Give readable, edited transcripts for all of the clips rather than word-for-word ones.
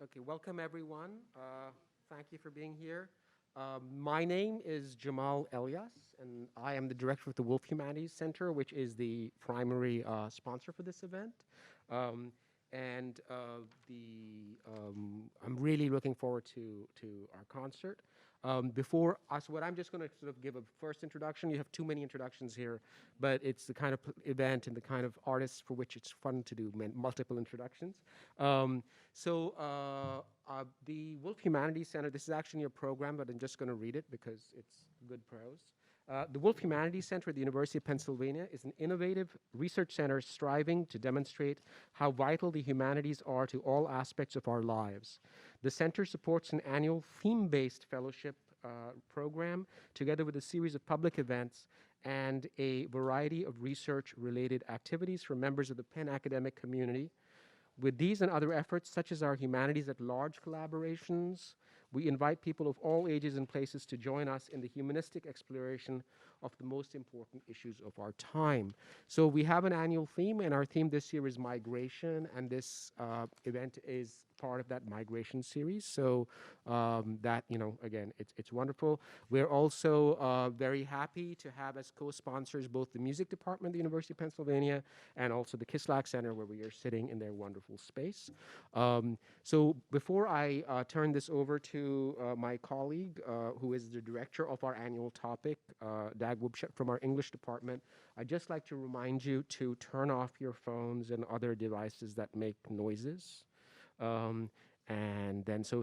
Okay, welcome everyone. Thank you for being here. My name is Jamal Elias, and I am the director of the Wolf Humanities Center, which is the primary sponsor for this event. Um, and I'm really looking forward to our concert. Before us, what I'm just going to sort of give a first introduction. You have too many introductions here, but it's the kind of event and the kind of artists for which it's fun to do multiple introductions. Um, the Wolf Humanities Center, this is actually a program, but I'm just going to read it because it's good prose. The Wolf Humanities Center at the University of Pennsylvania is an innovative research center striving to demonstrate how vital the humanities are to all aspects of our lives. The center supports an annual theme-based fellowship program together with a series of public events and a variety of research-related activities for members of the Penn academic community. With these and other efforts, such as our Humanities at Large collaborations, we invite people of all ages and places to join us in the humanistic exploration of the most important issues of our time. So we have an annual theme, and our theme this year is migration, and this event is part of that migration series. So that, again, it's wonderful. We're also very happy to have as co-sponsors both the music department at the University of Pennsylvania and also the Kislak Center, where we are sitting in their wonderful space. So before I turn this over to my colleague, who is the director of our annual topic, Dag Wubschek from our English department, I'd just like to remind you to turn off your phones and other devices that make noises. And then so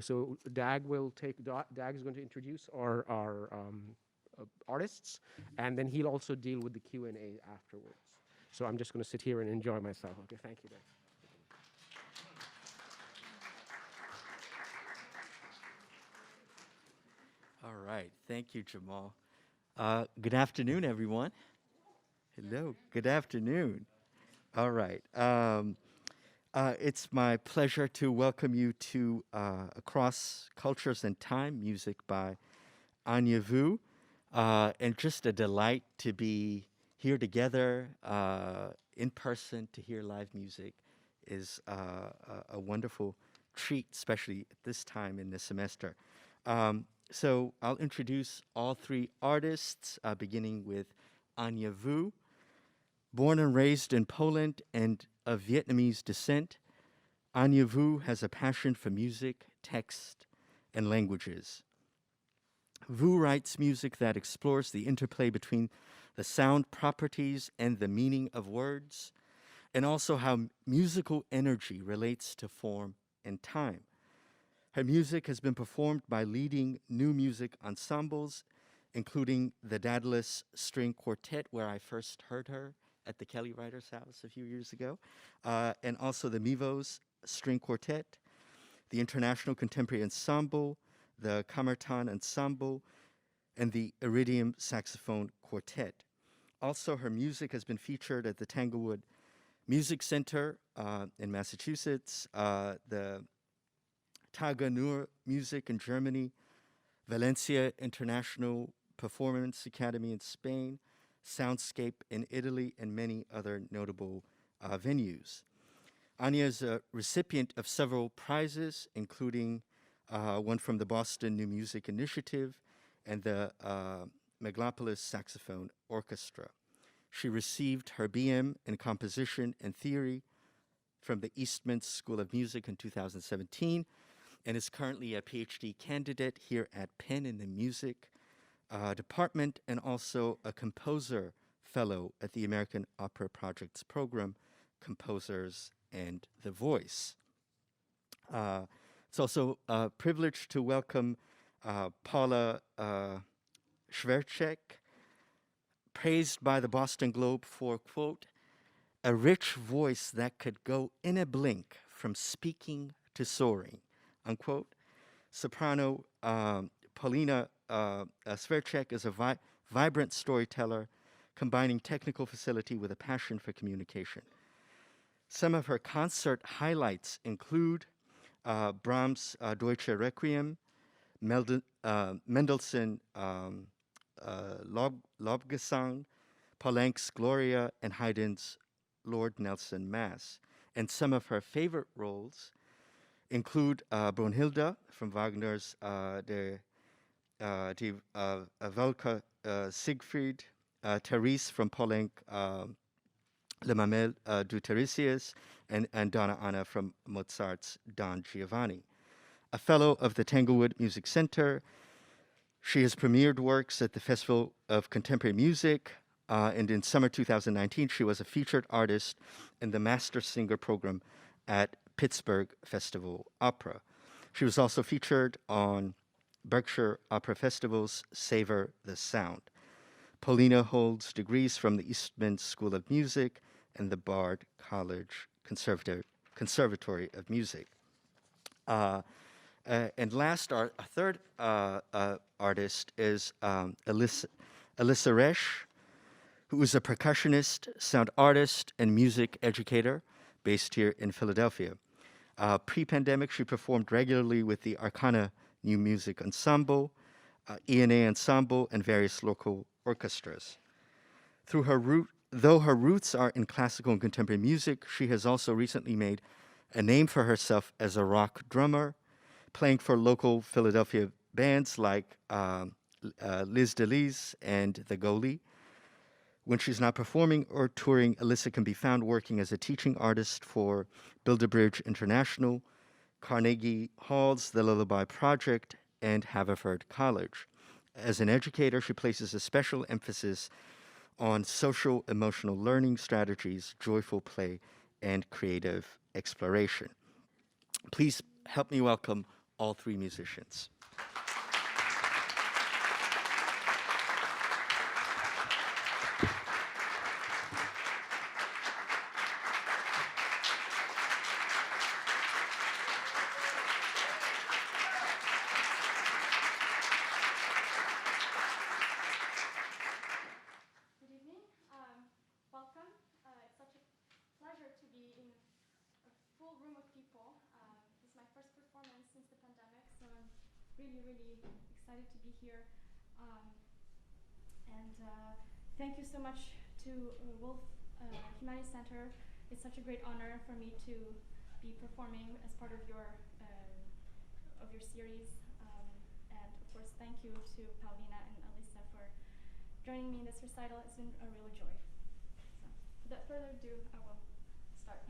Dag is going to introduce our artists, and then he'll also deal with the Q&A afterwards. So I'm just going to sit here and enjoy myself. Okay, thank you, Dag. All right. Thank you, Jamal. Good afternoon, everyone. Hello. Good afternoon. All right. It's my pleasure to welcome you to Across Cultures and Time, music by Ania Vu. And just a delight to be here together in person to hear live music is a wonderful treat, especially at this time in the semester. So I'll introduce all three artists, beginning with Ania Vu. Born and raised in Poland and of Vietnamese descent, Ania Vu has a passion for music, text, and languages. Vu writes music that explores the interplay between the sound properties and the meaning of words, and also how musical energy relates to form and time. Her music has been performed by leading new music ensembles, including the Daedalus String Quartet, where I first heard her at the Kelly Writers House a few years ago, and also the Mivos String Quartet, the International Contemporary Ensemble, the Kamerton Ensemble, and the Iridium Saxophone Quartet. Also, her music has been featured at the Tanglewood Music Center in Massachusetts, the Taga Nur Music in Germany, Valencia International Performance Academy in Spain, Soundscape in Italy, and many other notable venues. Ania is a recipient of several prizes, including one from the Boston New Music Initiative and the Megalopolis Saxophone Orchestra. She received her BM in Composition and Theory from the Eastman School of Music in 2017, and is currently a PhD candidate here at Penn in the music department, and also a composer fellow at the American Opera Projects Program, Composers and the Voice. It's also a privilege to welcome Paulina Swierczek, praised by the Boston Globe for, quote, a rich voice that could go in a blink from speaking to soaring, unquote. Soprano Paulina Swierczek is a vibrant storyteller, combining technical facility with a passion for communication. Some of her concert highlights include Brahms' Deutsche Requiem, Mendelssohn Lobgesang, Poulenc's Gloria, and Haydn's Lord Nelson Mass. And some of her favorite roles include Brunhilde from Wagner's Die Volker Siegfried, Therese from Poulenc, Le Mamelle du Tiresias, and Donna Anna from Mozart's Don Giovanni. A fellow of the Tanglewood Music Center, she has premiered works at the Festival of Contemporary Music, and in summer 2019, she was a featured artist in the Master Singer program at Pittsburgh Festival Opera. She was also featured on Berkshire Opera Festival's Savor the Sound. Paulina holds degrees from the Eastman School of Music and the Bard College Conservatory of Music. And last, our third artist is Alyssa Resh, who is a percussionist, sound artist, and music educator based here in Philadelphia. Pre-pandemic, she performed regularly with the Arcana New Music Ensemble, ENA Ensemble, and various local orchestras. Though her roots are in classical and contemporary music, she has also recently made a name for herself as a rock drummer, playing for local Philadelphia bands like Liz DeLise and The Goalie. When she's not performing or touring, Alyssa can be found working as a teaching artist for Bilderbridge International, Carnegie Hall's The Lullaby Project, and Haverford College. As an educator, she places a special emphasis on social emotional learning strategies, joyful play, and creative exploration. Please help me welcome all three musicians. Welcome. It's such a pleasure to be in a full room of people. This is my first performance since the pandemic, so I'm really, really excited to be here. Thank you so much to Wolf Humanities Center. It's such a great honor for me to be performing as part of your series. And of course, thank you to Paulina and Alyssa for joining me in this recital. It's been a real joy. Without further ado, I will start.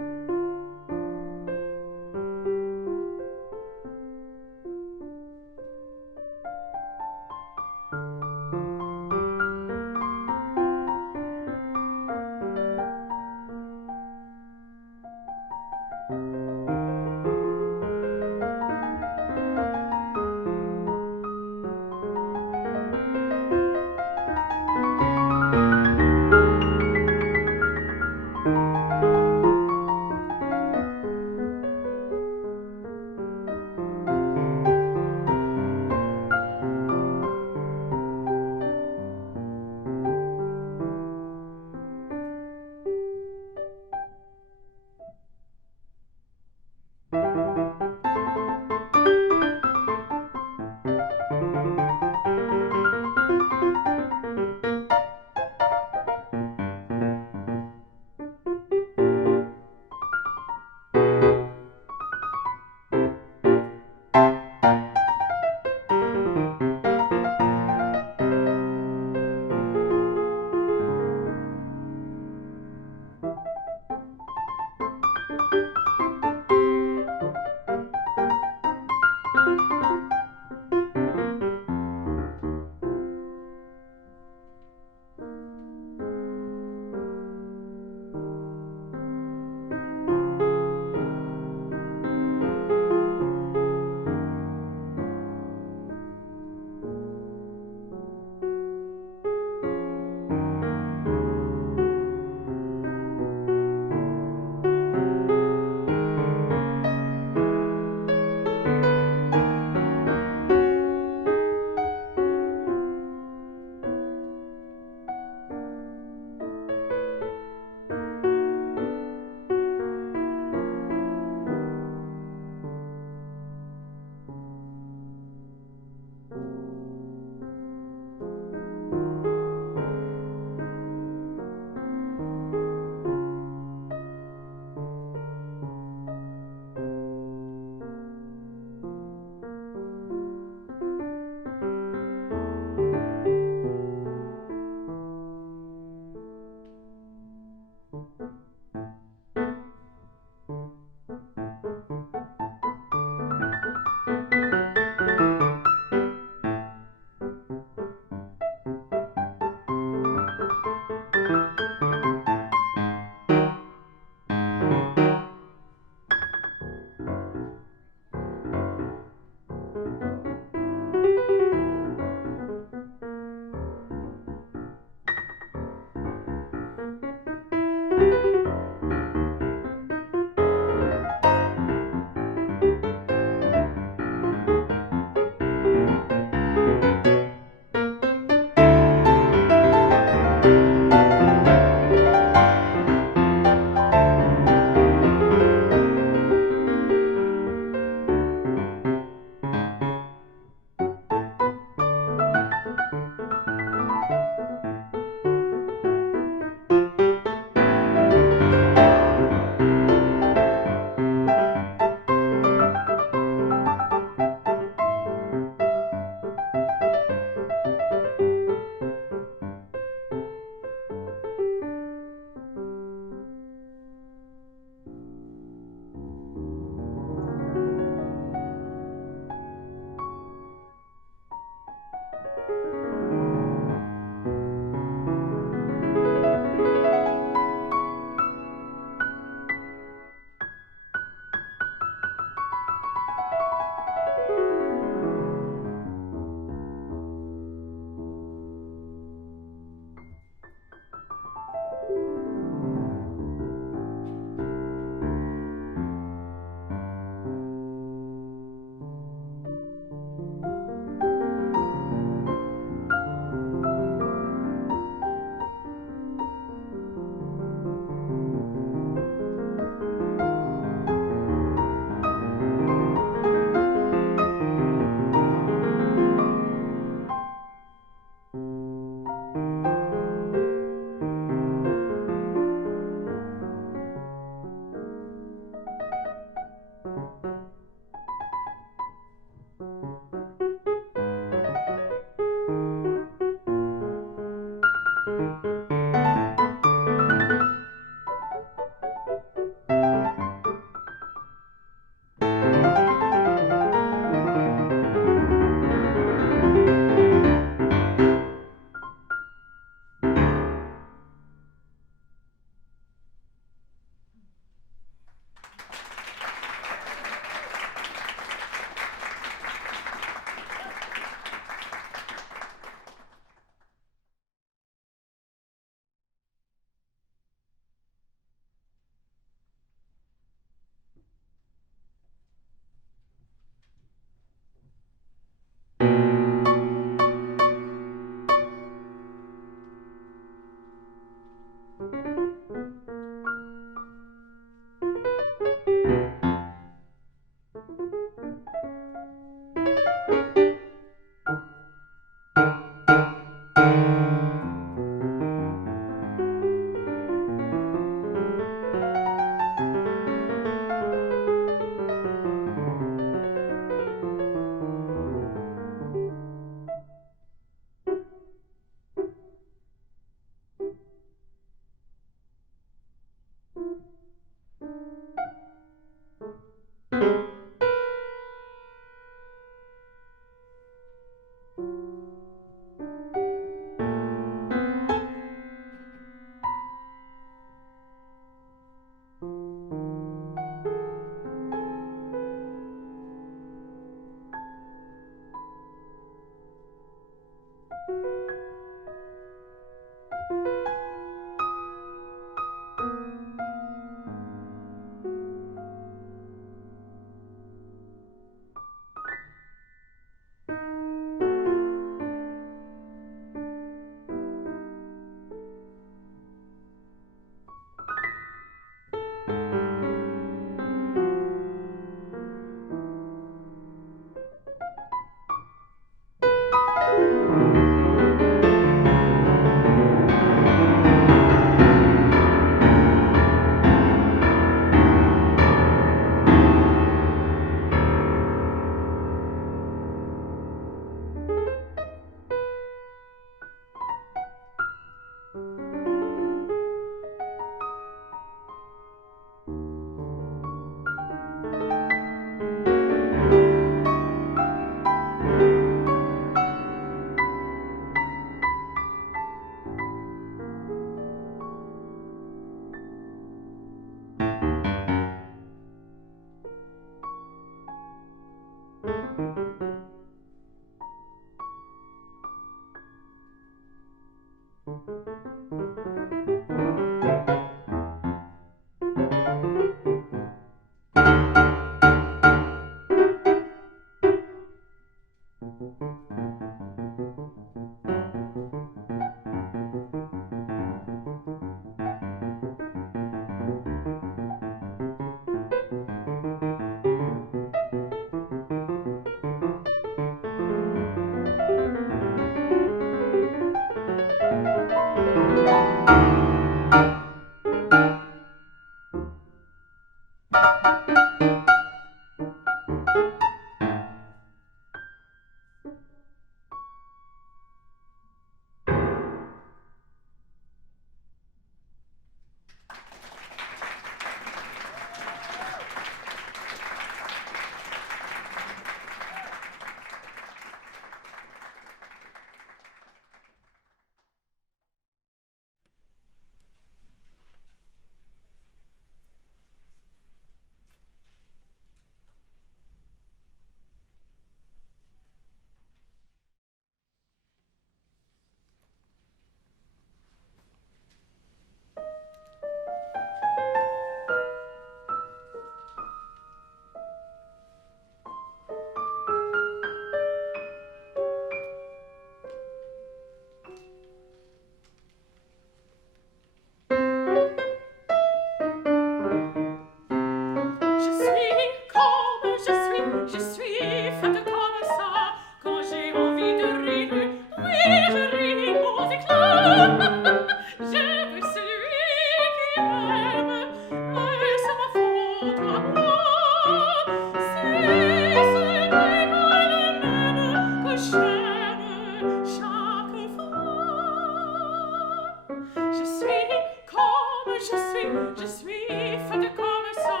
Je suis faite comme ça.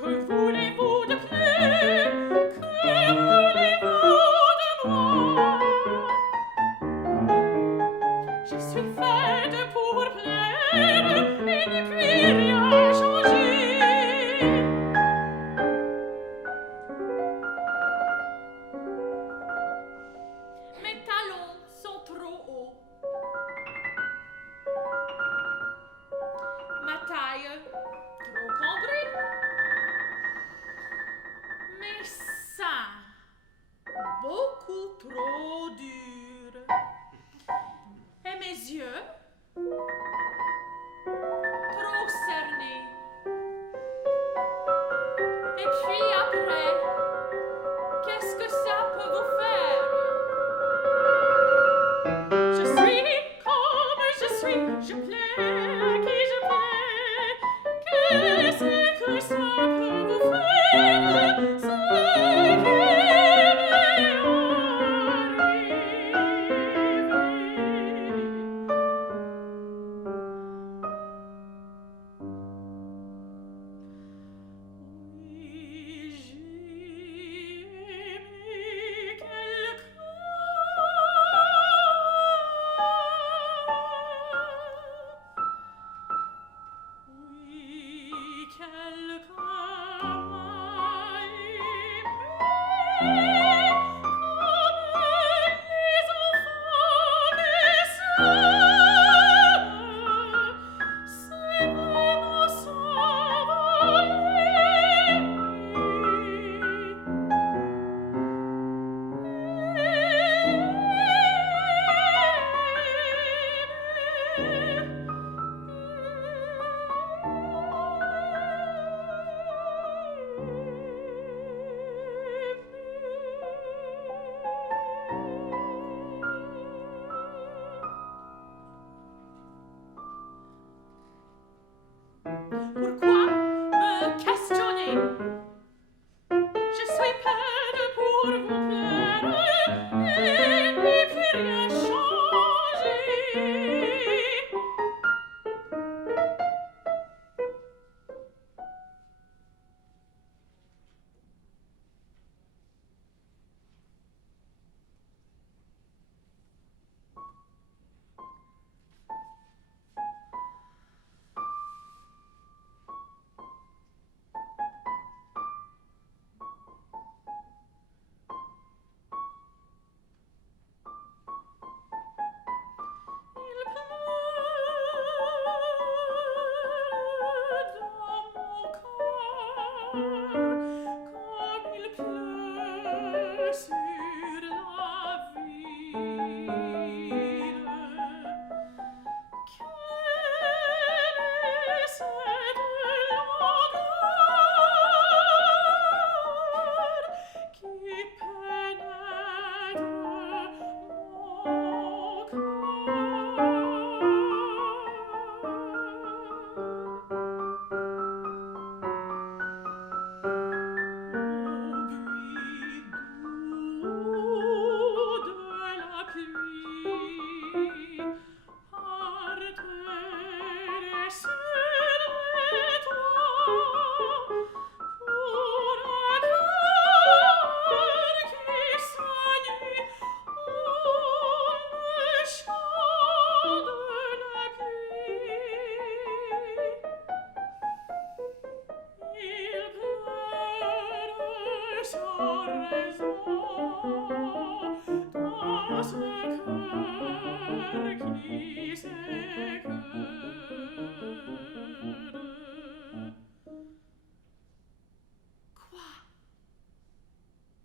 Que voulez-vous de plus? Que voulez-vous de moi? Je suis faite pour plaire et ne puis rien changer. Mes talons sont trop hauts. Ma taille trop cambrée. Mes seins beaucoup trop durs. Et mes yeux trop cernés. Et puis après, qu'est-ce que ça peut vous faire? Je suis comme je suis, je plais à qui je plais. Qu'est-ce que ça peut vous faire? Ce qui m'est oui, j'ai aimé quelqu'un. Oui, quelqu'un m'a aimé comme les enfants naissent, simplement s'envoler. Pourquoi me questionner? Je suis peine pour vous plaire et ne puis rien changer. Il pleut dans mon cœur comme il pleut sur la ville. Quelle est cette langueur qui pénètre mon Au bruit doux de la pluie, par terre et sur les toits, pour un cœur qui s'ennuie, le chant de la pluie. Il pleure sans raison dans ce cœur qui s'écoeure. Quoi?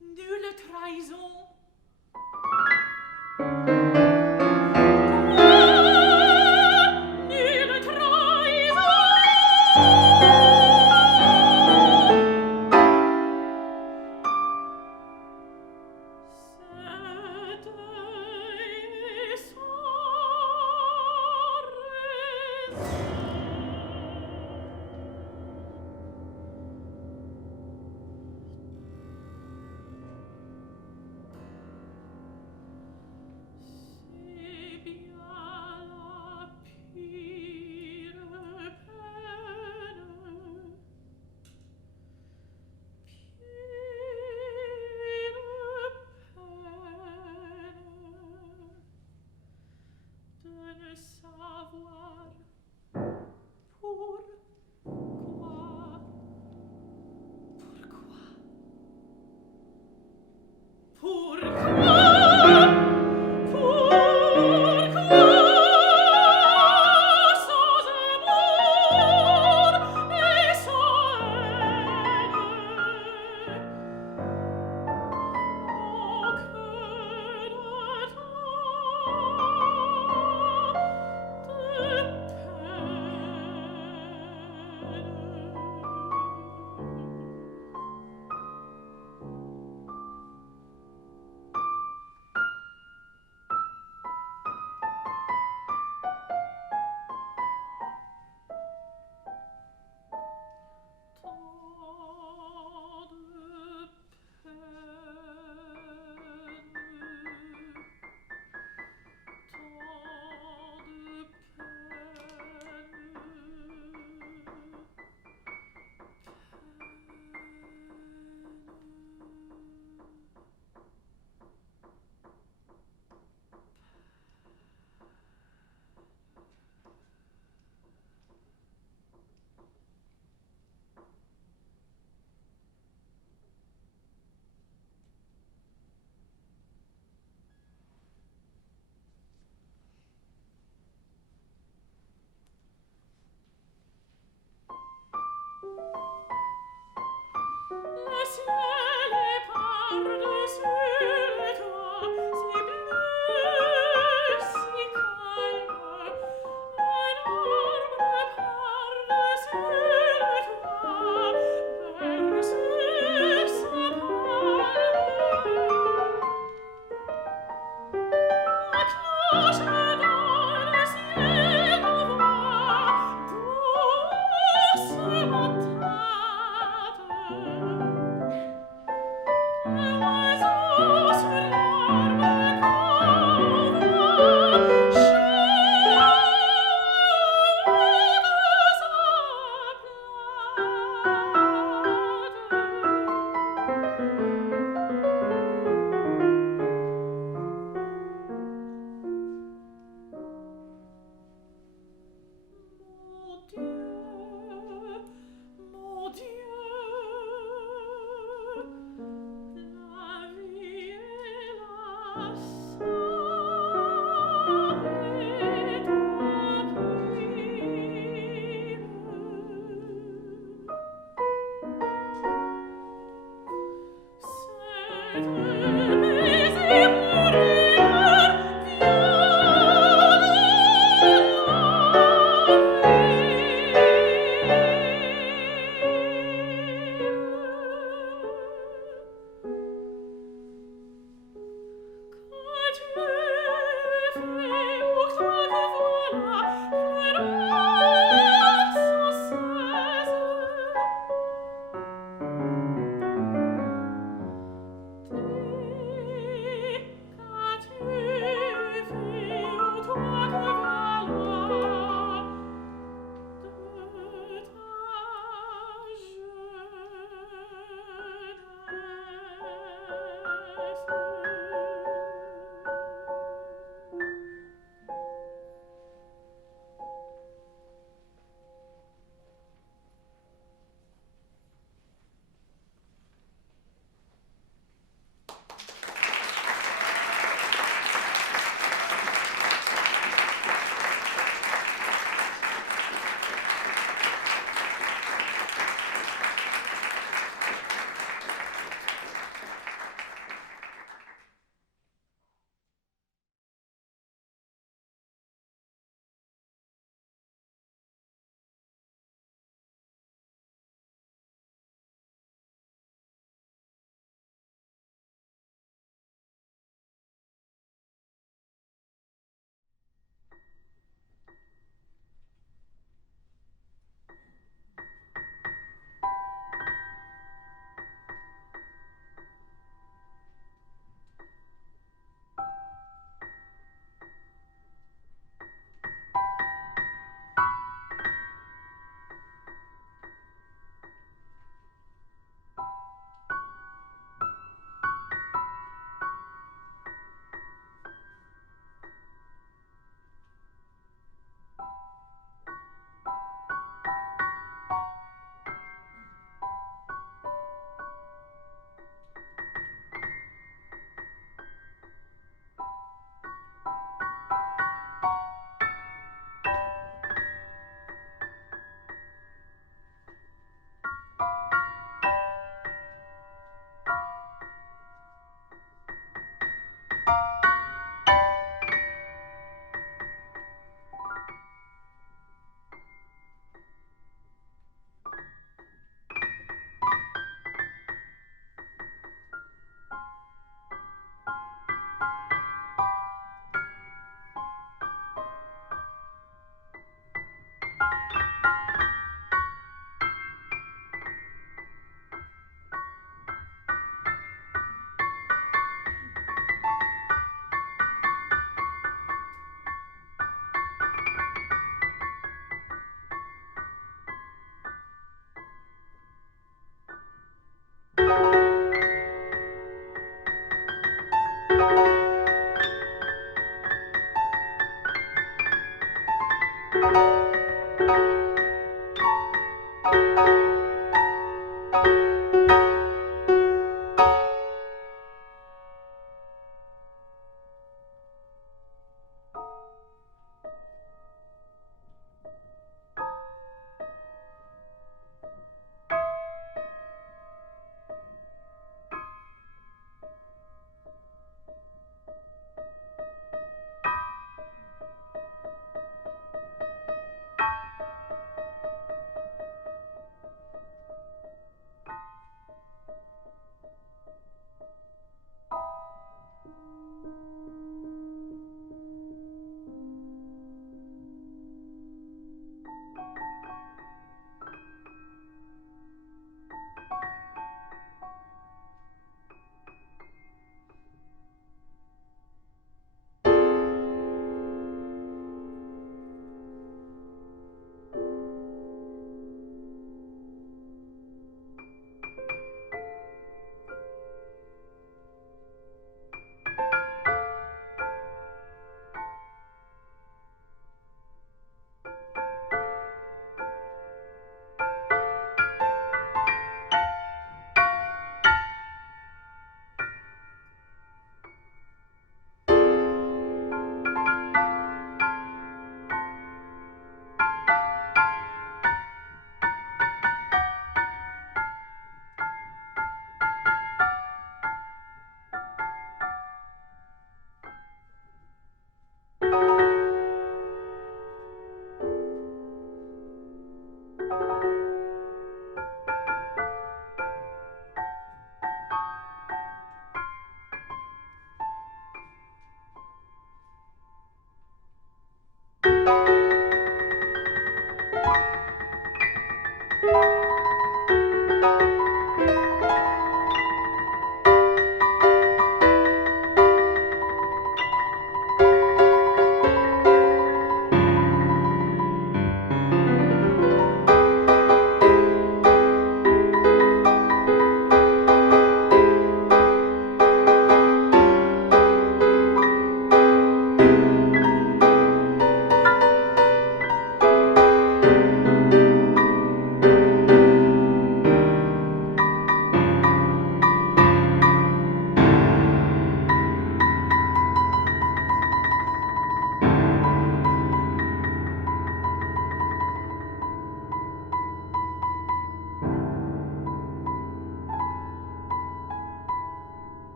Nulle trahison? Nulle trahison? Cette est sans raison.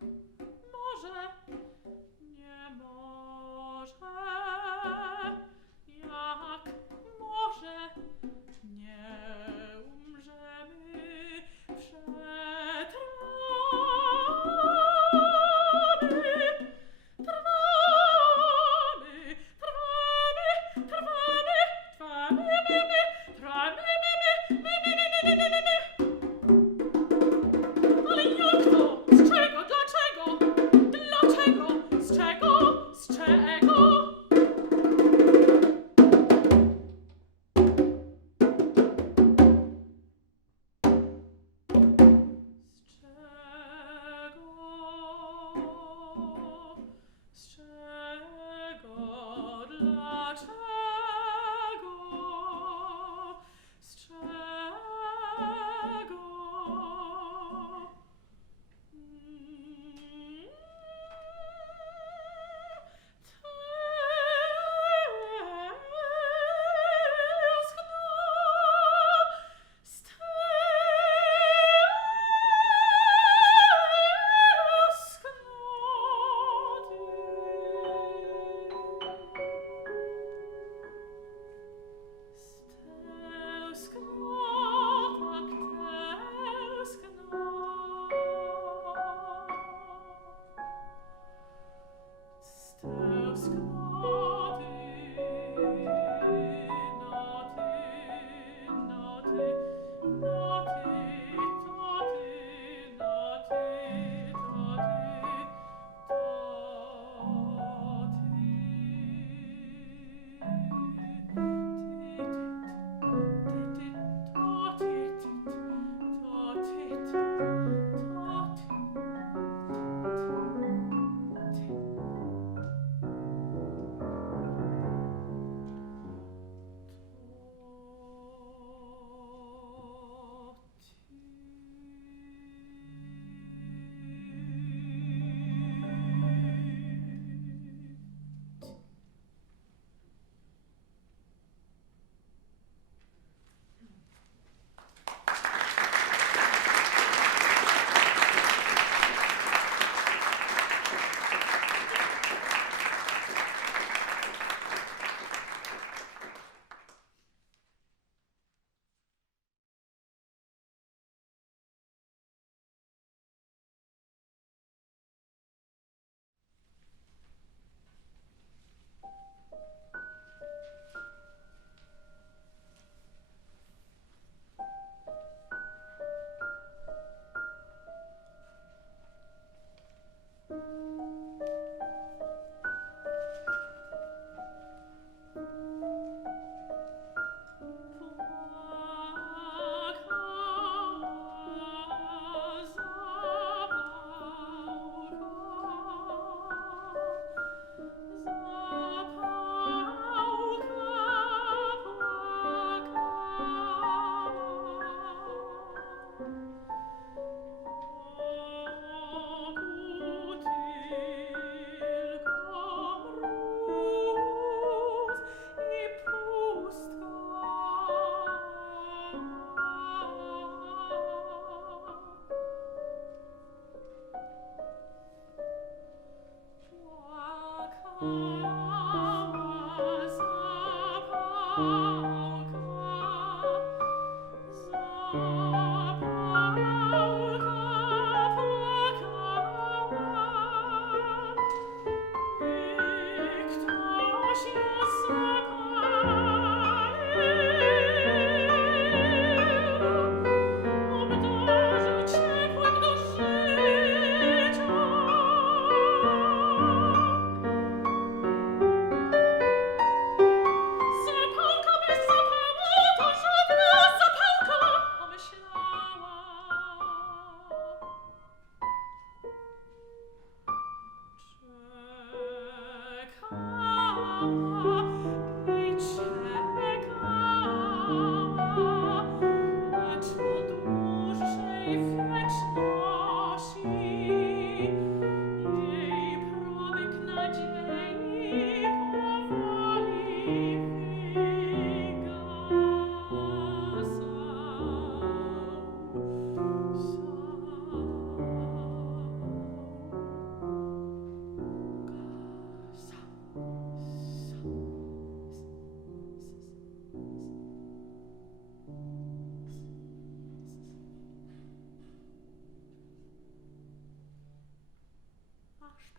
może, nie może, jak może, nie umrzemy, przetrwamy, ale jak to? Z czego? Dlaczego? Dlaczego? Z czego? Z czego? Z czego? Dlaczego? Z czego?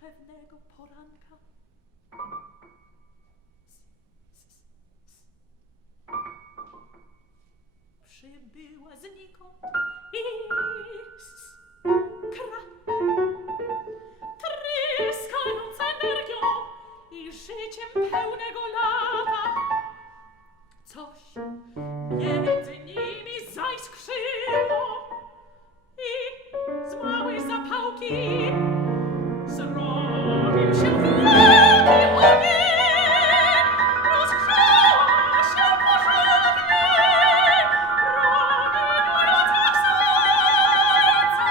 pewnego poranka przybyła znikąd i tryskając energią i życiem pełnego lata. Coś między nimi zaiskrzyło i z małej zapałki zrobił się wielki ogień. Rozgrzała się porządnie, promieniując jak słońce.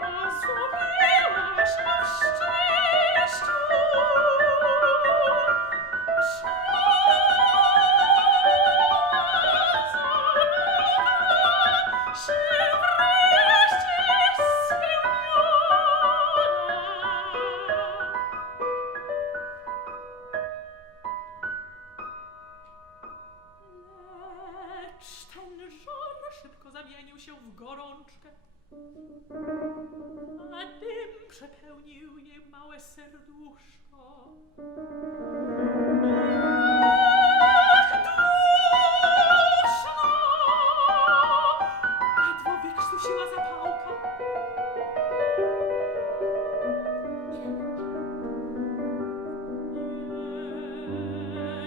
Rozłowiła się w szczęściu. Się wreszcie spełniona. Lecz ten żar szybko zamienił się w gorączkę, a dym przepełnił jej małe serduszko. Ach, duszno! Ledwo wykrztusiła zapałka.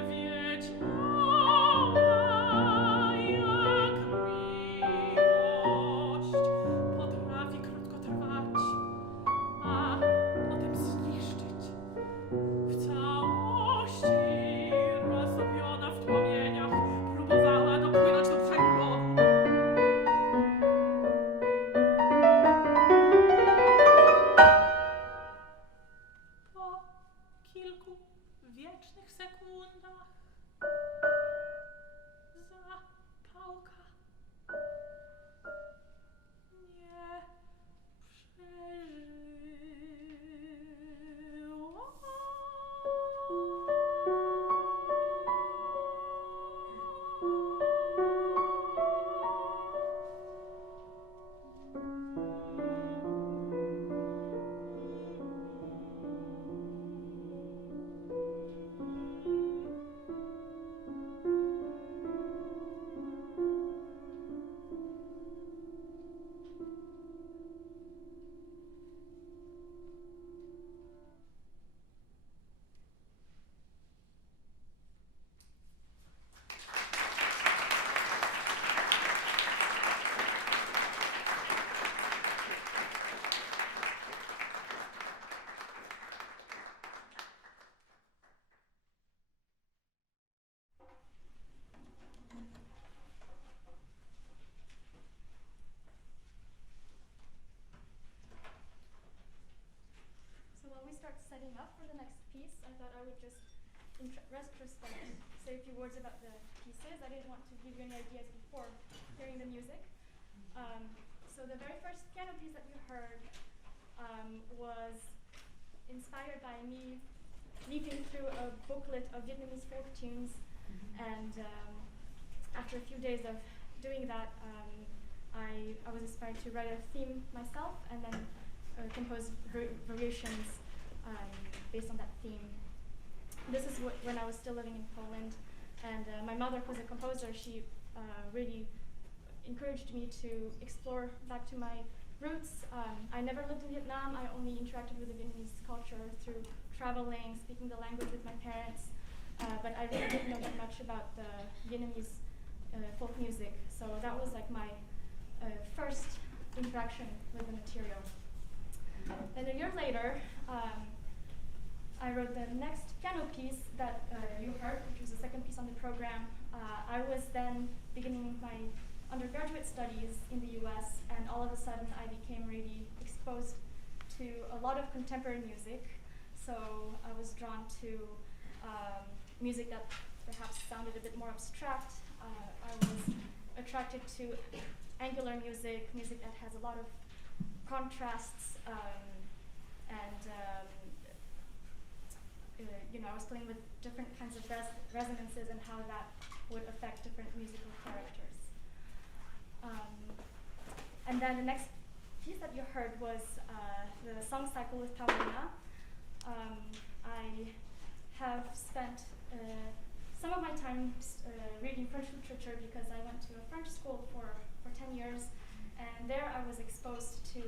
Nie wiedziała, jak miłość potrafi krótko trwać, a potem zniszczyć. W całości roztopiona w płomieniach próbowała dopłynąć do brzegu lodu. Po kilku wiecznych sekundach zapałka nie przeżyła. So while we start setting up for the next piece, I thought I would just, in retrospect, say a few words about the pieces. I didn't want to give you any ideas before hearing the music. So the very first piano piece that you heard was inspired by me leafing through a booklet of Vietnamese folk tunes, and after a few days of doing that, I was inspired to write a theme myself and then compose variations based on that theme. This is when I was still living in Poland, and my mother, who's a composer, she really encouraged me to explore back to my roots. I never lived in Vietnam. I only interacted with the Vietnamese culture through traveling, speaking the language with my parents, but I really didn't know that much about the Vietnamese folk music. So that was like my first interaction with the material. Then a year later, I wrote the next piano piece that you heard, which was the second piece on the program. I was then beginning my undergraduate studies in the US, and all of a sudden I became really exposed to a lot of contemporary music. So I was drawn to music that perhaps sounded a bit more abstract. I was attracted to angular music, music that has a lot of contrasts, I was playing with different kinds of resonances and how that would affect different musical characters. And then the next piece that you heard was the song cycle with Paulina. I have spent some of my time reading French literature because I went to a French school for 10 years, and there I was exposed to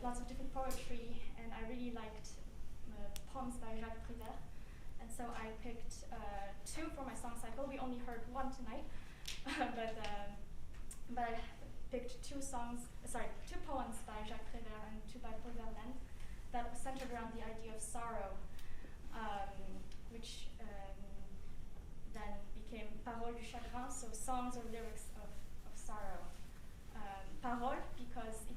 lots of different poetry, and I really liked poems by Jacques Prévert, and so I picked two for my song cycle. We only heard one tonight, but I picked two poems by Jacques Prévert and two by Paul Verlaine that was centered around the idea of sorrow, which then became Paroles du chagrin, so songs or lyrics of sorrow. Paroles, because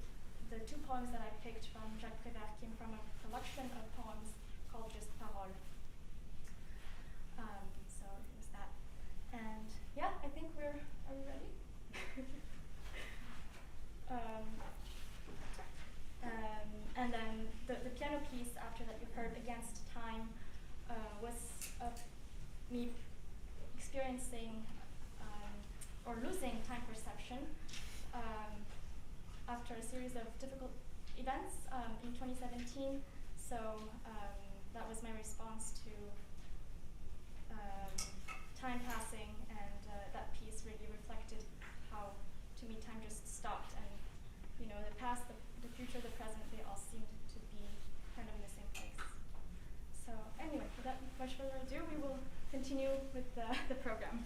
the two poems that I picked from Jacques Prévert came from a collection of poems called just Paroles. So it was that. And yeah, I think are we ready? And then the piano piece after that you heard, Against Time, was me experiencing or losing time perception after a series of difficult events in 2017. So that was my response to time passing, and that piece really reflected how, to me, time just stopped, and the past, the future, the present, they all seemed to be kind of in the same place. So anyway, without much further ado, we will continue with the program.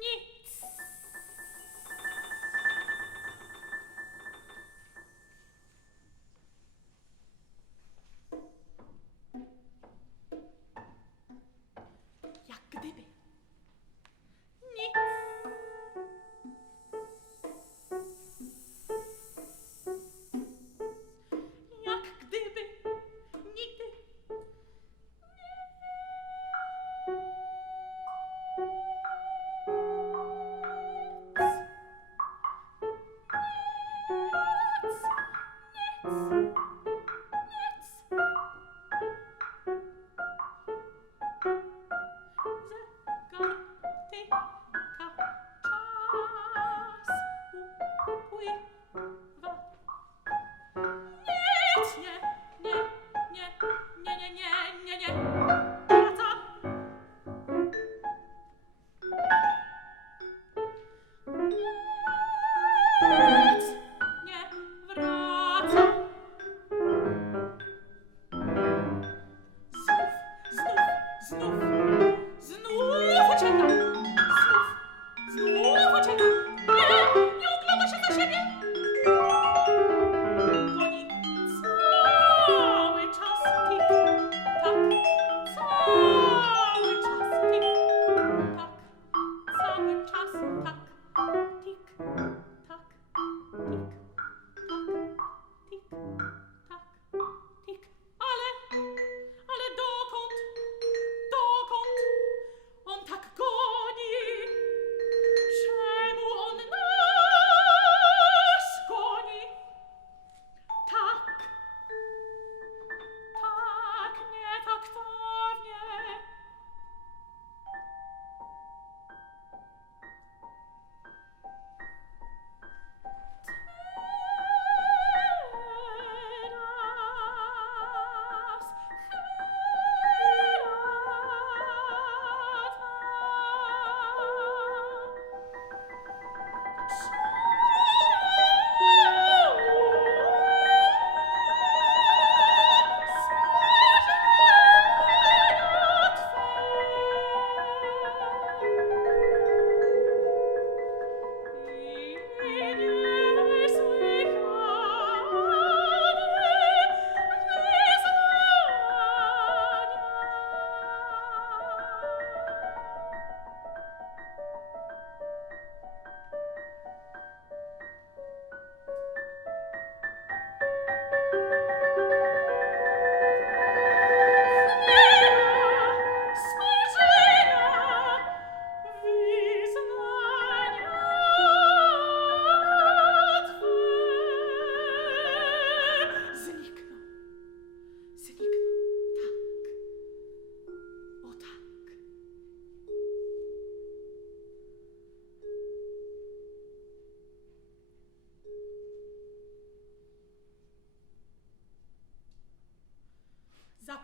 Nic. Jak gdyby. Nic. Jak gdyby. Nigdy.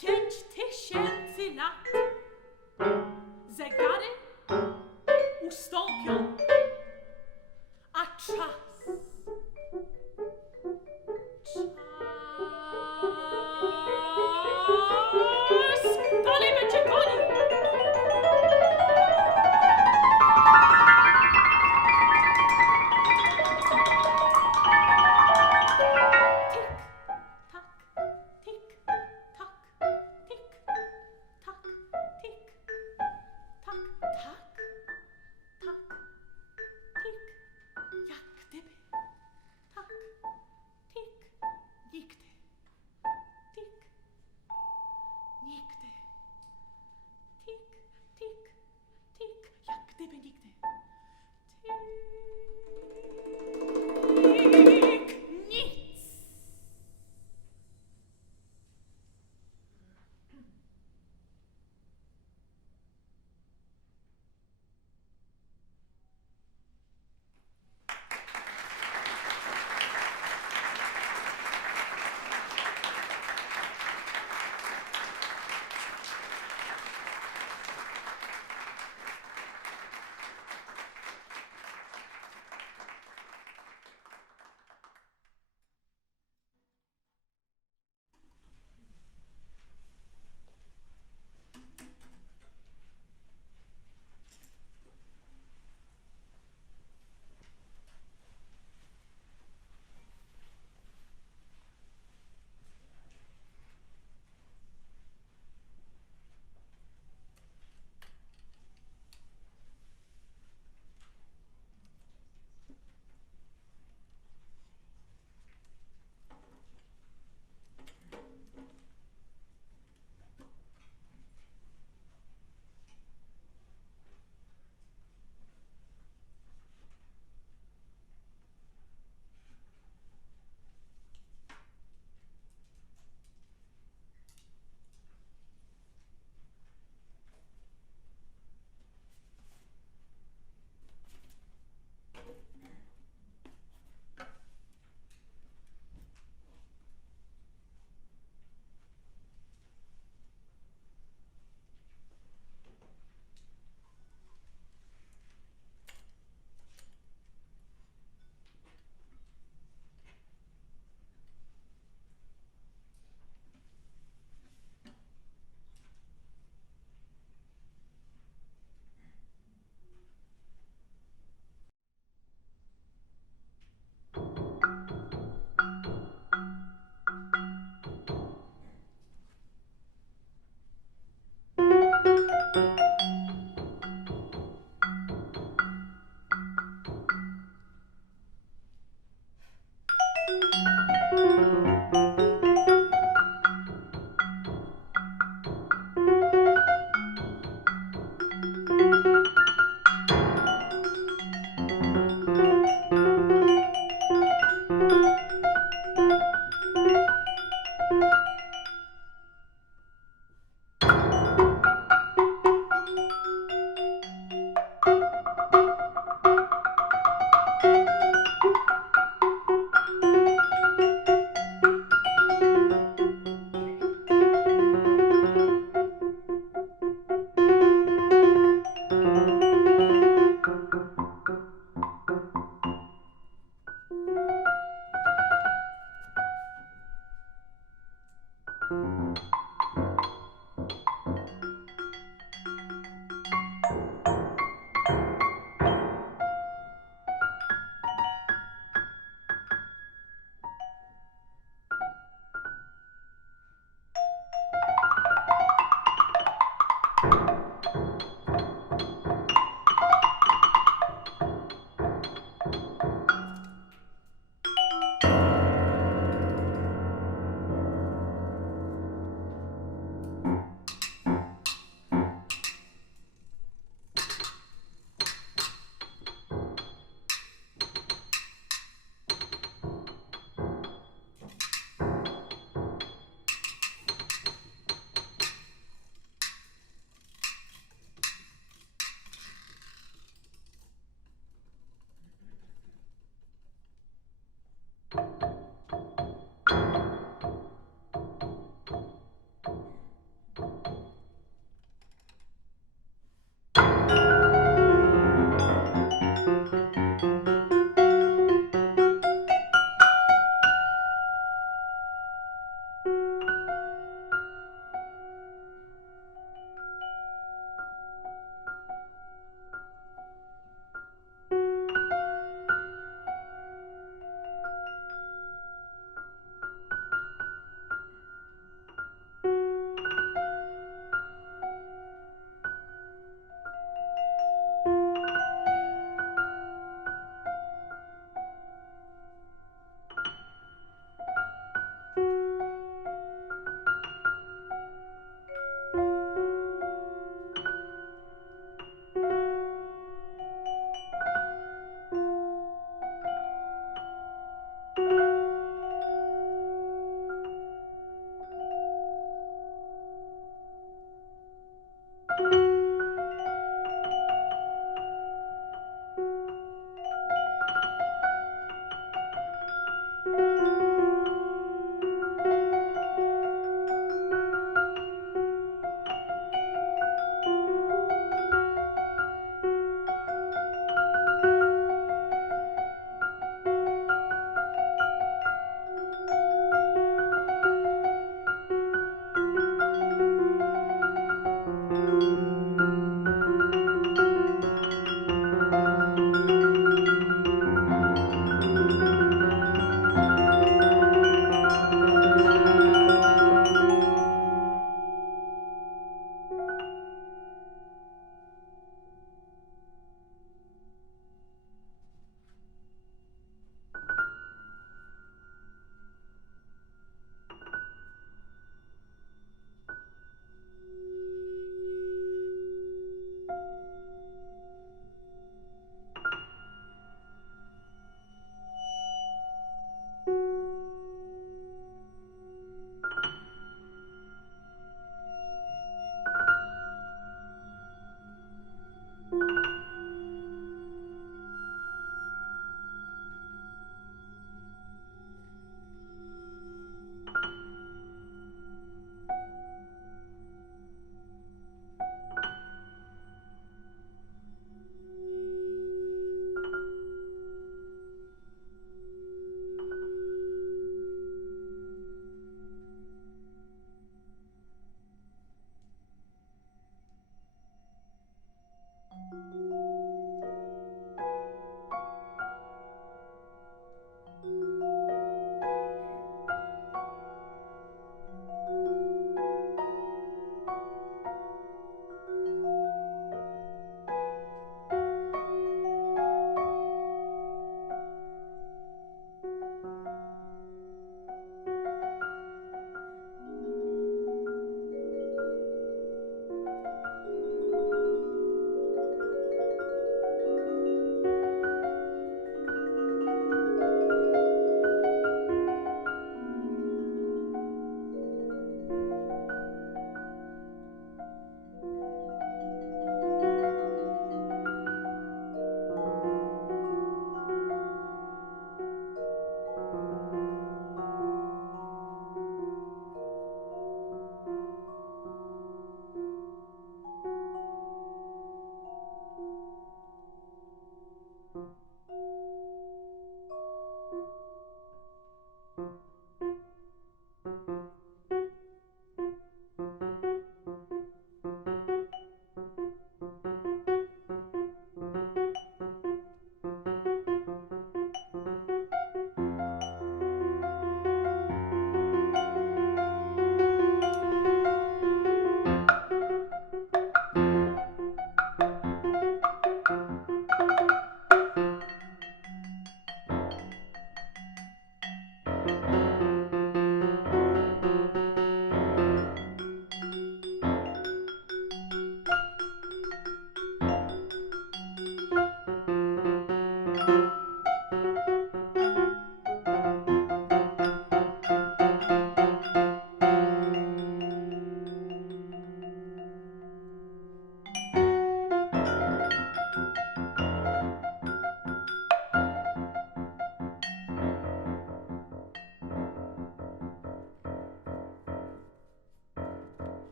5000 lat zegary ustąpią, a czas dalej będzie gonił. Tik, tak, tik, tak, tik,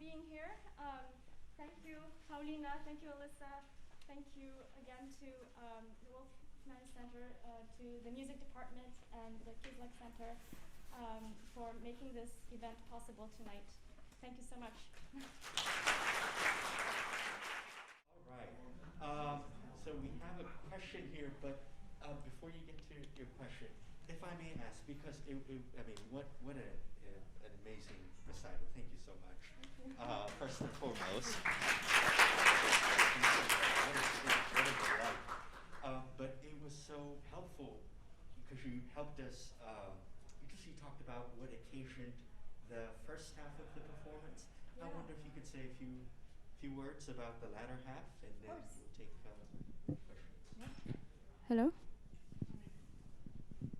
being here. Thank you, Paulina. Thank you, Alyssa. Thank you again to the Wolfhumanities Center, to the music department and the Kislak Center for making this event possible tonight. Thank you so much. All right. So we have a question here, but before you get to your question, if I may ask, because I mean, what an amazing recital. Thank you so much. First and foremost. What a delight. But it was so helpful because you helped us, you talked about what occasioned the first half of the performance. Yeah. I wonder if you could say a few words about the latter half, and then we'll take questions. Yeah. Hello?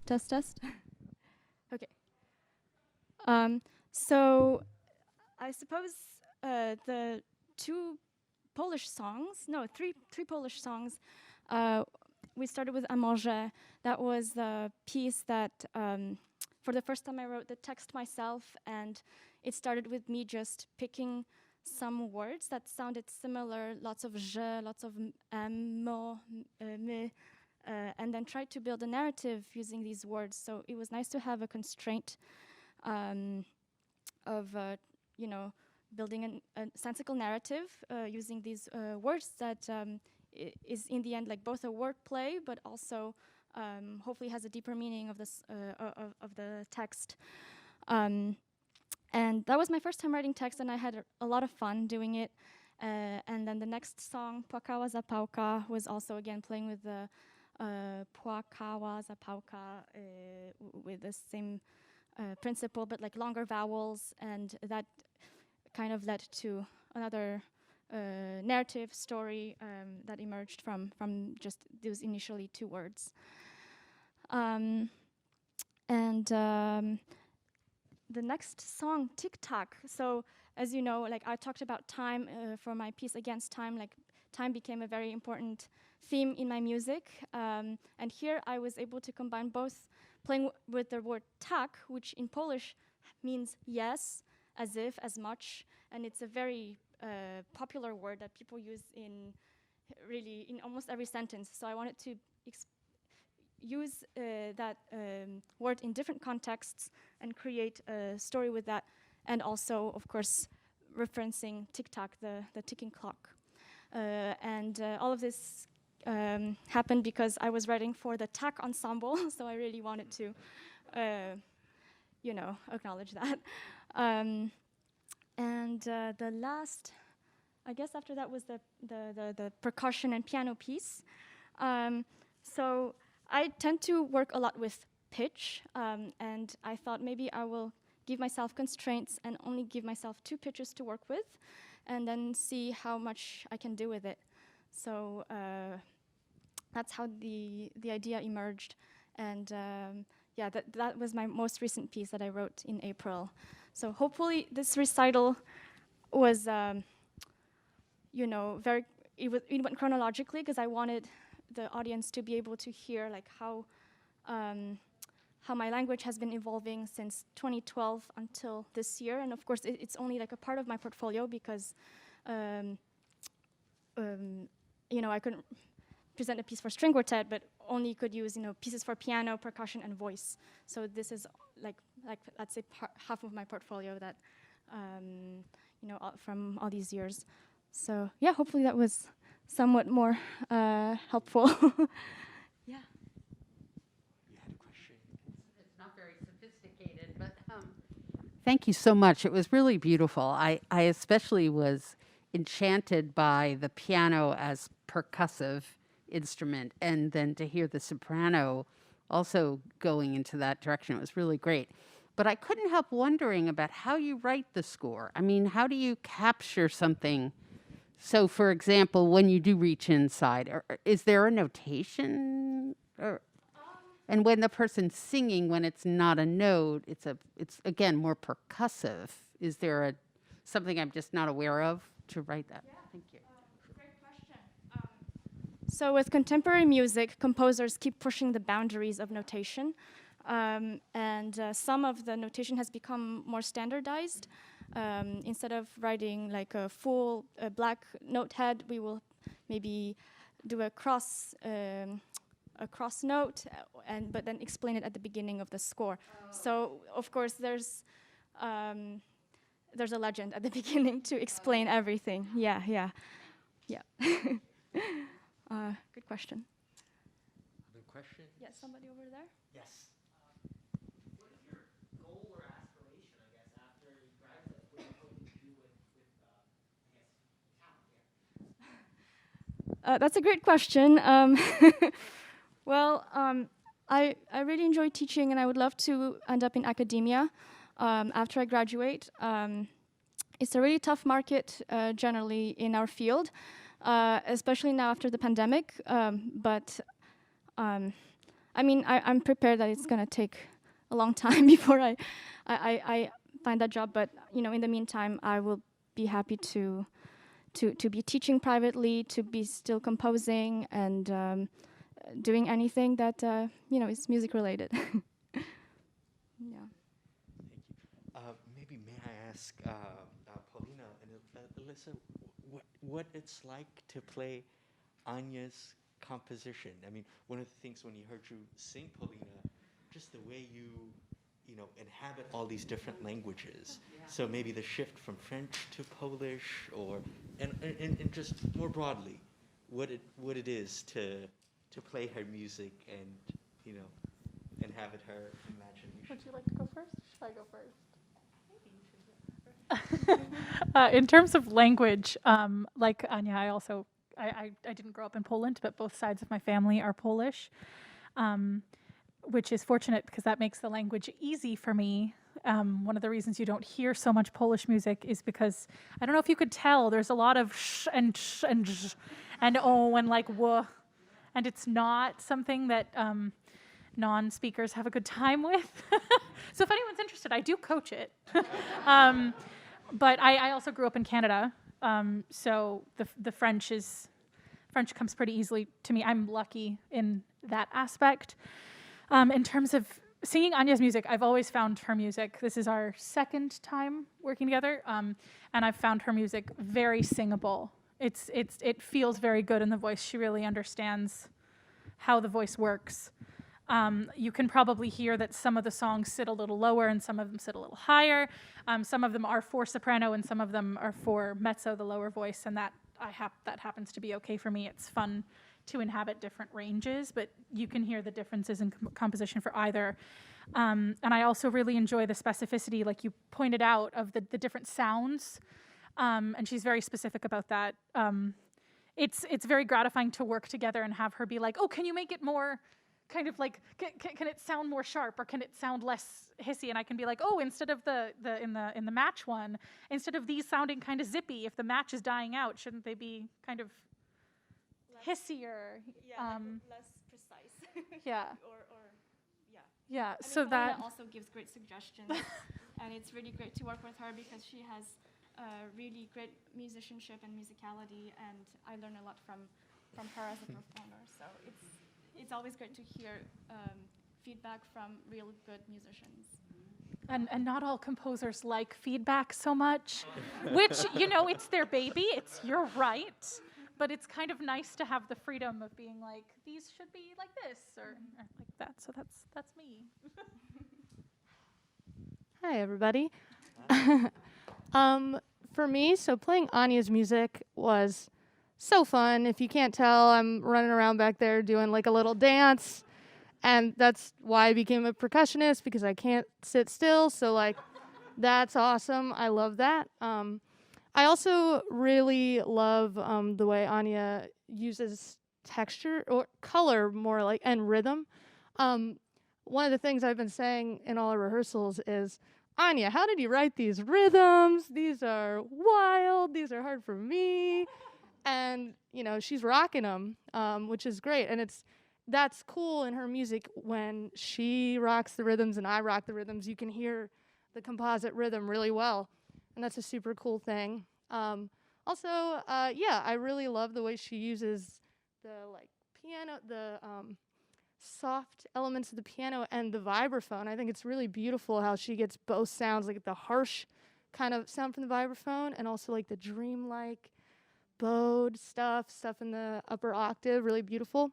Test. Okay. So I suppose the three Polish songs. We started with A Morze. That was the piece that, for the first time I wrote the text myself, and it started with me just picking some words that sounded similar, lots of je, lots of mo, me, and then tried to build a narrative using these words. So it was nice to have a constraint of, building a sensical narrative using these words that is in the end like both a word play, but also hopefully has a deeper meaning of this of the text. And that was my first time writing text, and I had a lot of fun doing it. And then the next song, Płakała Zapałka, was also again playing with the Płakała Zapałka with the same principle, but like longer vowels, and that kind of led to another narrative story that emerged from just those initially two words. The next song, Tic Tac. So as you know, like I talked about time for my piece Against Time, like time became a very important theme in my music. And here I was able to combine both playing with the word tak, which in Polish means yes, as if, as much, and it's a very popular word that people use in almost every sentence. So I wanted to use that word in different contexts and create a story with that, and also, of course, referencing tick-tock, the ticking clock. And all of this happened because I was writing for the TAC ensemble, so I really wanted to, acknowledge that. The last, I guess after that was the percussion and piano piece. So I tend to work a lot with pitch, and I thought maybe I will give myself constraints and only give myself 2 pitches to work with, and then see how much I can do with it. So that's how the idea emerged, and that was my most recent piece that I wrote in April. So hopefully this recital was, it went chronologically because I wanted the audience to be able to hear like how my language has been evolving since 2012 until this year. And of course, it's only like a part of my portfolio because, I couldn't present a piece for string quartet, but only could use, pieces for piano, percussion, and voice. So this is like let's say half of my portfolio that, from all these years. So yeah, hopefully that was somewhat more helpful. Yeah. You had a question? It's not very sophisticated, but thank you so much. It was really beautiful. I especially was enchanted by the piano as percussive instrument, and then to hear the soprano also going into that direction. It was really great. But I couldn't help wondering about how you write the score. I mean, how do you capture something? So, for example, when you do reach inside, is there a notation? And when the person's singing, when it's not a note, it's again more percussive. Is there something I'm just not aware of to write that? Yeah. Thank you. Great question. So with contemporary music, composers keep pushing the boundaries of notation, and some of the notation has become more standardized. Instead of writing like a full black note head, we will maybe do a cross note, but then explain it at the beginning of the score. So of course there's a legend at the beginning to explain everything. Yeah. Good question. Other questions? Yeah, somebody over there. Yes. What is your goal or aspiration, I guess, after you graduate? What are you hoping to do with talent? That's a great question. Well, I really enjoy teaching, and I would love to end up in academia after I graduate. It's a really tough market generally in our field, especially now after the pandemic. But I mean, I'm prepared that it's going to take a long time before I find that job. But you know, in the meantime, I will be happy to be teaching privately, to be still composing, and doing anything that is music related. Yeah. Thank you. Maybe may I ask Paulina and Alyssa what it's like to play Anya's composition? I mean, one of the things when you heard you sing, Paulina, just the way you inhabit all these different languages. Yeah. So maybe the shift from French to Polish, and just more broadly, what it is to play her music and inhabit her imagination. Would you like to go first? Should I go first? In terms of language, like Anya, I didn't grow up in Poland, but both sides of my family are Polish, which is fortunate because that makes the language easy for me. One of the reasons you don't hear so much Polish music is because, I don't know if you could tell, there's a lot of sh and sh and sh and oh and like w, and it's not something that non-speakers have a good time with. So if anyone's interested, I do coach it. But I also grew up in Canada, so the French comes pretty easily to me. I'm lucky in that aspect. In terms of singing Anya's music, I've always found her music. This is our second time working together, and I've found her music very singable. It feels very good in the voice. She really understands how the voice works. You can probably hear that some of the songs sit a little lower and some of them sit a little higher. Some of them are for soprano and some of them are for mezzo, the lower voice, and that happens to be okay for me. It's fun to inhabit different ranges, but you can hear the differences in composition for either. And I also really enjoy the specificity, like you pointed out, of the different sounds, and she's very specific about that. It's very gratifying to work together and have her be like, oh, can you make it more kind of like, can it sound more sharp, or can it sound less hissy? And I can be like, oh, instead of in the match one, instead of these sounding kind of zippy, if the match is dying out, shouldn't they be kind of hissier? Yeah, less precise. Yeah. Yeah. Yeah. I mean, So Paulina that also gives great suggestions, and it's really great to work with her because she has really great musicianship and musicality, and I learn a lot from her as a performer. So it's always great to hear feedback from real good musicians. and not all composers like feedback so much, which it's their baby. It's your right. But it's kind of nice to have the freedom of being like, these should be like this or like that. So that's me. Hi, everybody. For me, so playing Anya's music was so fun. If you can't tell, I'm running around back there doing like a little dance. And that's why I became a percussionist, because I can't sit still. So like, that's awesome. I love that. I also really love the way Ania uses texture or color more like and rhythm. One of the things I've been saying in all our rehearsals is, Ania, how did you write these rhythms? These are wild. These are hard for me. And, she's rocking them, which is great. And that's cool in her music when she rocks the rhythms and I rock the rhythms. You can hear the composite rhythm really well. And that's a super cool thing. I really love the way she uses the piano, the soft elements of the piano and the vibraphone. I think it's really beautiful how she gets both sounds, like the harsh kind of sound from the vibraphone, and also like the dreamlike bowed stuff in the upper octave, really beautiful.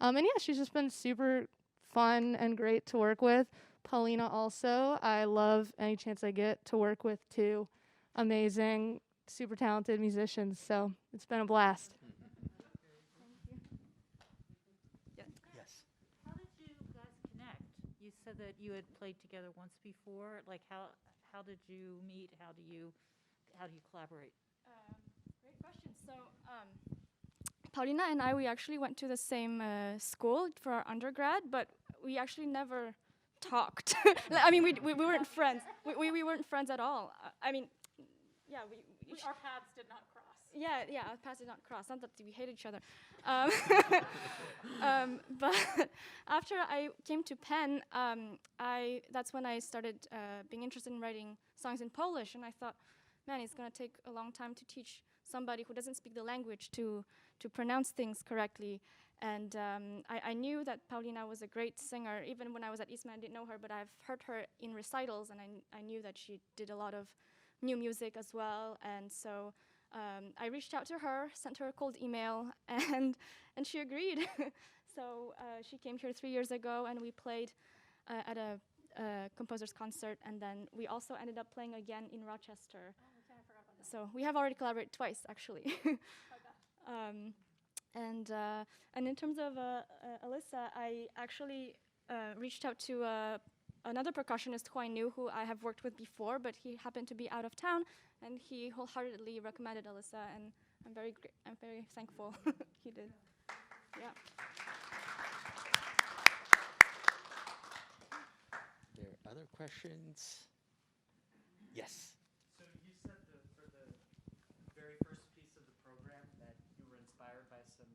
And yeah, she's just been super fun and great to work with. Paulina also, I love any chance I get to work with two amazing, super talented musicians, so it's been a blast. Yes. How did you guys connect? You said that you had played together once before. Like how did you meet? How do you collaborate? Great question. So, Paulina and I, we actually went to the same school for our undergrad, but we actually never talked. I mean, we weren't friends. We weren't friends at all. I mean, yeah, Our paths did not cross. yeah, our paths did not cross. Not that we hate each other. But after I came to Penn, that's when I started being interested in writing songs in Polish, and I thought, man, it's going to take a long time to teach somebody who doesn't speak the language to pronounce things correctly. And I knew that Paulina was a great singer. Even when I was at Eastman, I didn't know her, but I've heard her in recitals, and I knew that she did a lot of new music as well. And so I reached out to her, sent her a cold email, and she agreed. So she came here 3 years ago, and we played at a composer's concert, and then we also ended up playing again in Rochester. So we have already collaborated twice, actually. And in terms of Alyssa, I actually reached out to another percussionist who I knew, who I have worked with before, but he happened to be out of town, and he wholeheartedly recommended Alyssa, and I'm very thankful he did. Yeah. There are other questions? Yes. So you said for the very first piece of the program that you were inspired by some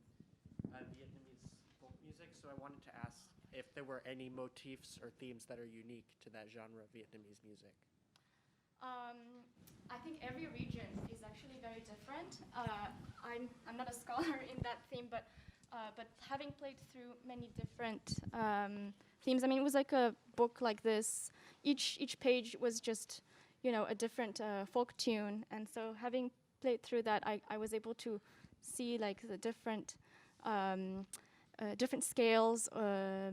Vietnamese folk music. So I wanted to ask if there were any motifs or themes that are unique to that genre of Vietnamese music. I think every region is actually very different. I'm not a scholar in that theme, but having played through many different themes, I mean, it was like a book like this. Each page was just, a different folk tune, and so having played through that, I was able to see like the different different scales, a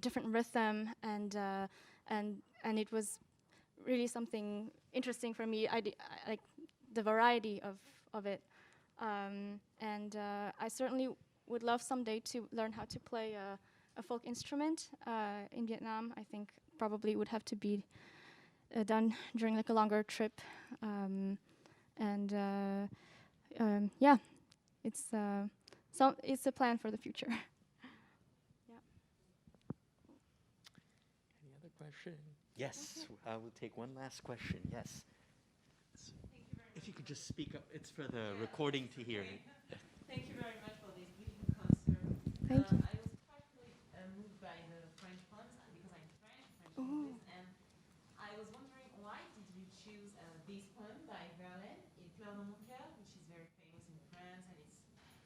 different rhythm, and it was really something interesting for me. I like the variety of it, and I certainly would love someday to learn how to play a folk instrument in Vietnam. I think probably would have to be done during like a longer trip, yeah, it's a plan for the future. Yeah. Any other question? Yes. We'll take one last question. Yes. If you could just speak up, it's for the recording to hear. Thank you very much for this beautiful concert. Thank you. I was particularly moved by the French poems because I'm French linguist, and I was wondering, why did you choose this poem by Verlaine, Il pleure dans mon cœur, which is very famous in France, and it's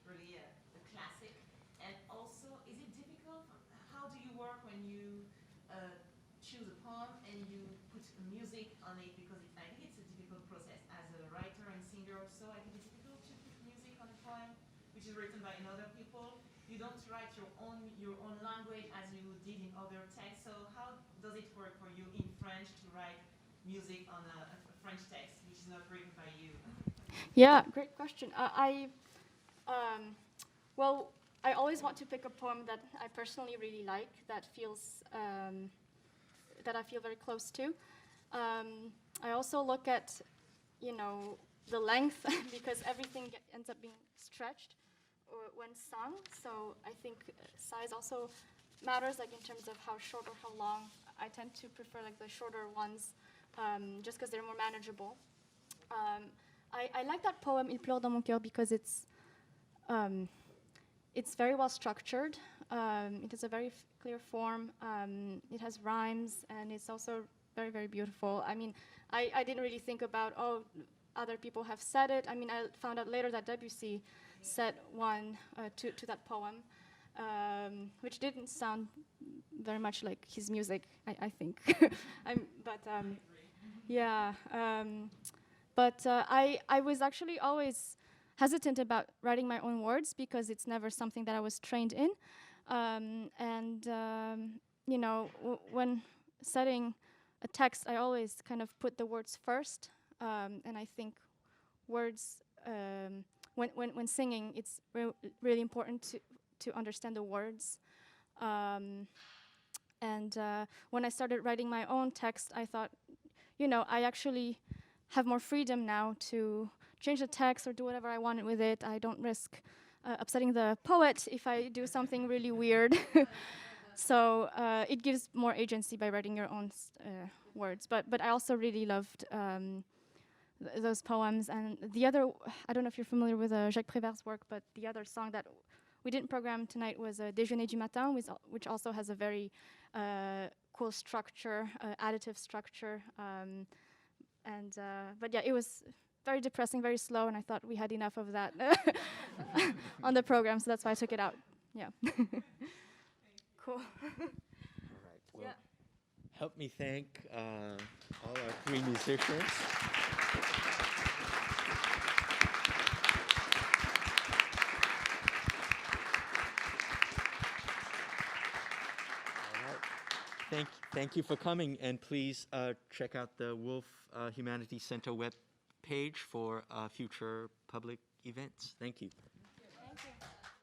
really a classic. And also, is it difficult? How do you work when you choose a poem and you put music on it? Because I think it's a difficult process as a writer and singer. Also, I think it's difficult to put music on a poem which is written by another people. You don't write your own language as you did in other texts. So how does it work for you in French to write music on a French text which is not written by you? Yeah, great question. Well, I always want to pick a poem that I personally really like, that feels that I feel very close to. I also look at, the length because everything ends up being stretched when sung. So I think size also matters, like in terms of how short or how long. I tend to prefer like the shorter ones, just because they're more manageable. I like that poem Il pleure dans mon cœur because it's very well structured. It has a very clear form. It has rhymes, and it's also very, very beautiful. I mean, I didn't really think about, other people have said it. I mean, I found out later that Debussy said one to that poem, which didn't sound very much like his music, I think. Yeah, but I was actually always hesitant about writing my own words because it's never something that I was trained in. You know, when setting a text, I always kind of put the words first. And I think words, when singing, it's really important to understand the words. When I started writing my own text, I thought, you know, I actually have more freedom now to change the text or do whatever I wanted with it. I don't risk upsetting the poet if I do something really weird. So it gives more agency by writing your own words. But I also really loved those poems. And the other, I don't know if you're familiar with Jacques Prévert's work, but the other song that we didn't program tonight was Déjeuner du matin, which also has a very cool structure, additive structure. But yeah, it was very depressing, very slow, and I thought we had enough of that on the program, so that's why I took it out. Yeah. Cool. All right. Well, help me thank all our three musicians. Thank you for coming, and please check out the Wolf Humanities Center web page for future public events. Thank you.